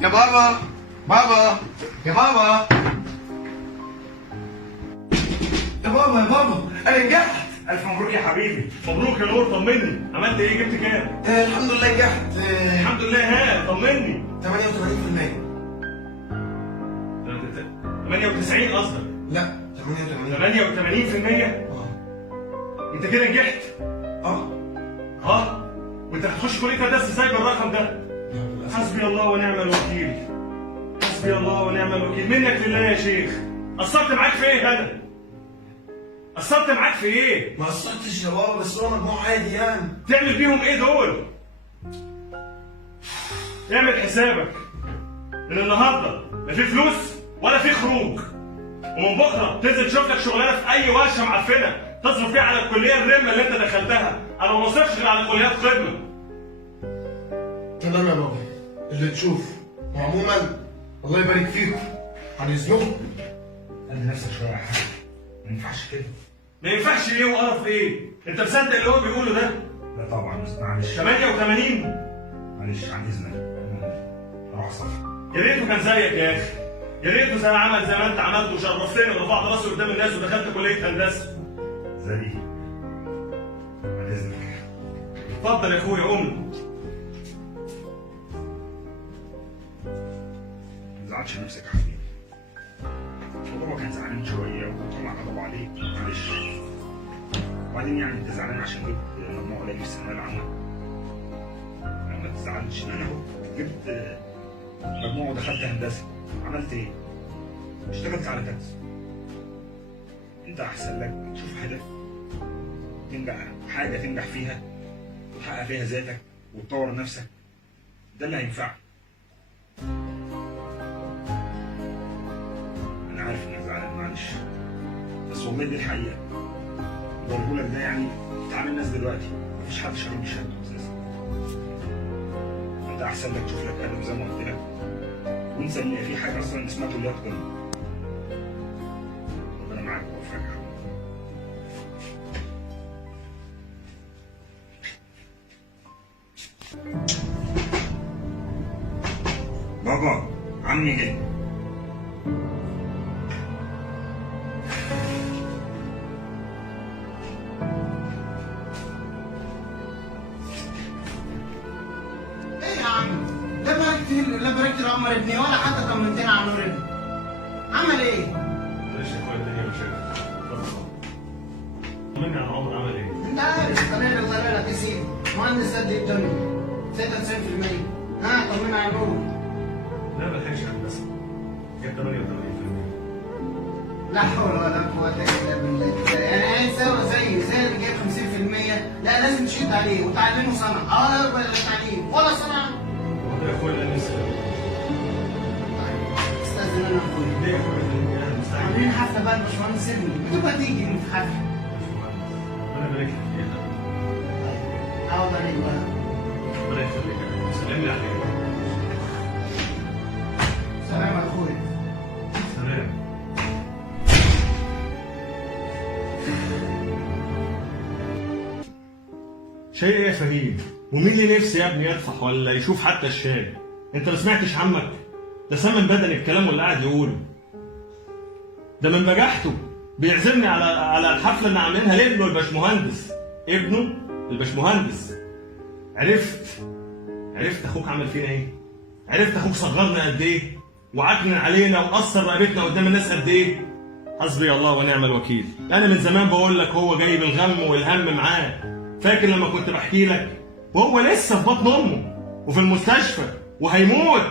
يا بابا بابا يا بابا يا بابا يا بابا انا نجحت. الف مبروك يا حبيبي. مبروك يا نور. طمني، عملت ايه؟ جبت كام؟ الحمد لله نجحت. الحمد لله. ها طمني. 88%. 98 قصدك؟ لا 88. 88%؟ انت كده نجحت؟ اه وانت هتخش كليه هندسه ازاي بالرقم ده؟ حسبي الله ونعم الوكيل. حسبي الله ونعم الوكيل. منك لله يا شيخ. قصرت معاك في ايه انا؟ قصرت معاك في ايه؟ ما قصرتش يا بابا، بس هو مجموع عادي يعني. تعمل بيهم ايه دول؟ اعمل حسابك من النهارده لا في فلوس ولا في خروج، ومن بكره تنزل تشوف لك شغلانه في اي ورشه معفنه تصرف فيها على الكليه الرمه اللي انت دخلتها. انا ما بصرفش غير على كليات خدمه. تمام يا بابا، اللي تشوفه. وعموما الله يبارك فيكم عن اذنكم. قد نفسك شويه يا حاج، ما ينفعش كده. ما ينفعش ايه وقرف ايه؟ انت مصدق اللي هو بيقوله ده؟ لا طبعا، معلش 88؟ معلش عن اذنك اروح اصلي. يا ريته كان زيك يا اخي. يا ريته زي عمل زي ما انت عملت وشرفتني ورفعت راسي قدام الناس ودخلت كليه هندسه. زي عن اذنك. اتفضل يا اخويا قوم. ما تزعلش نفسك يا حبيبي. بابا كان زعلان شويه وطلع غضب عليك، معلش. وبعدين يعني انت زعلان عشان جبت مجموع قليل في الثانويه العامه. ما تزعلش، انا اهو جبت مجموع ودخلت هندسه. عملت ايه؟ اشتغلت على تاكسي. انت احسن لك تشوف هدف تنجح، حاجه تنجح فيها وتحقق فيها ذاتك وتطور نفسك. ده اللي هينفعك. انا عارف انك زعلان، معلش، بس والله دي الحقيقه. بقولهولك ده يعني تعامل الناس دلوقتي مفيش حد شغال بشهادته اساسا. انت احسن لك تشوف لك هدف زي ما قلت لك، وانسى ان في حاجه اصلا اسمها كليات قمه. ربنا معاك ووفقك يا حبيبي. بابا عمي جه. ايه يا عم؟ لا باركت لعمر ابني ولا حتى طمنتنا عن نور ابني. عمل ايه؟ معلش يا اخويا الدنيا مشاكل. طمني عن عمر عمل ايه؟ انت عارف طبيعي الغلابه تسيب مهندس قد الدنيا 96%. ها طمنا عن نور. لا ما لحقش هندسه. جاب 88%. لا حول ولا قوه الا بالله. يعني عايز زي اللي جايب 50%. لا لازم تشد عليه وتعلمه صنعه. ولا تعليم ولا صنعه. هو ده يا اخويا اللي لسه. استاذن انا اخويا. ليه يا اخويا؟ انا مستعجل. عاملين حفله بقى الباشمهندس ابني، بتبقى تيجي في حفله. ربنا يبارك لك فيها. طيب عوض عليك بقى. ربنا يخليك يا حبيبي. سلم لي عليك. سلام يا اخويا. سلام. شيء ايه يا فهيم؟ ومين اللي نفسه يا ابني يطفح ولا يشوف حتى الشاي؟ انت ما سمعتش عمك؟ ده سمن بدني الكلام واللي قاعد يقوله. ده من بجاحته بيعزمني على الحفله اللي عاملينها لابنه الباشمهندس. ابنه الباشمهندس. عرفت اخوك عمل فينا ايه؟ عرفت اخوك صغرنا قد ايه؟ وعكنن علينا وقصر رقبتنا قدام الناس قد ايه؟ حسبي الله ونعم الوكيل. انا من زمان بقول لك هو جاي بالغم والهم معاه. فاكر لما كنت بحكي لك وهو لسه في بطن امه وفي المستشفى وهيموت،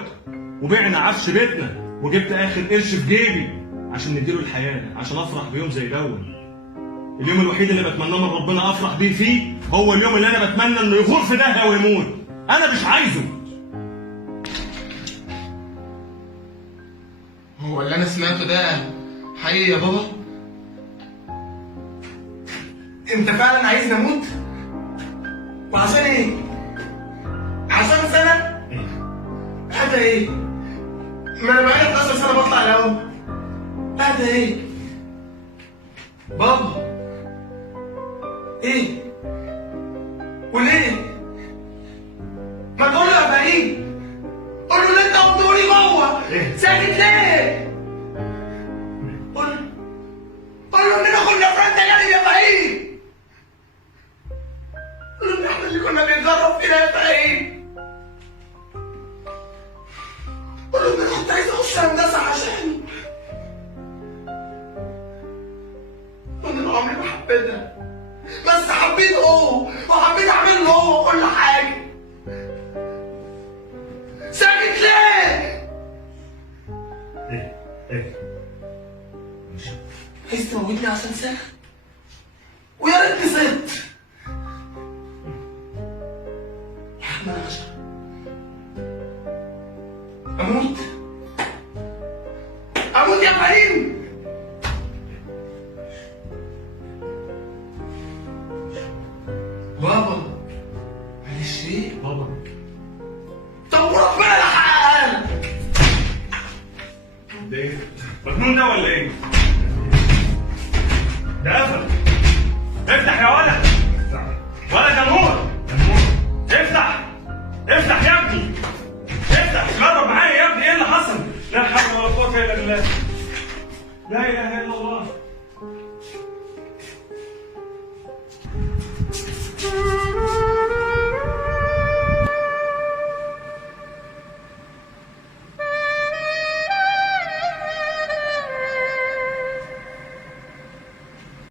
وبعنا عفش بيتنا وجبت اخر قرش في جيبي عشان نديله الحياه، عشان افرح بيوم زي دون. اليوم الوحيد اللي بتمناه من ربنا افرح بيه فيه هو اليوم اللي انا بتمنى انه يغور في دهله ويموت. انا مش عايزه. هو اللي انا سمعته ده حقيقي يا بابا؟ انت فعلا عايزني اموت؟ وعشان ايه؟ عشان سنه؟ حتى ايه؟ ما انا بقالي 11 سنه بطلع الاول. حتى ايه؟ بابا ايه؟ وليه؟ ما تقول له يا فريد، قول له اللي انت قلته لي. إيه؟ ساكت ليه؟ قول له اننا كنا فرندا غالب يا فهيم. قول له ان احنا اللي كنا بنجرب فينا يا فهيم. قول له ان انا كنت عايز اخش هندسه عشان وان انا عمري ما حبيتها، بس حبيت هو وحبيت اعمل له هو كل حاجه. ساكت ليه؟ إيه؟ ماشي. عايز تموتني عشان ساكت؟ ويا ريتني سبت. يا عم انا مش اموت يا فهيم. بابا معلش ايه بابا طب وربنا لا حقق لك. ده ايه؟ مجنون ده ولا ايه؟ ده قفل. افتح يا ولد. ولد يا نور.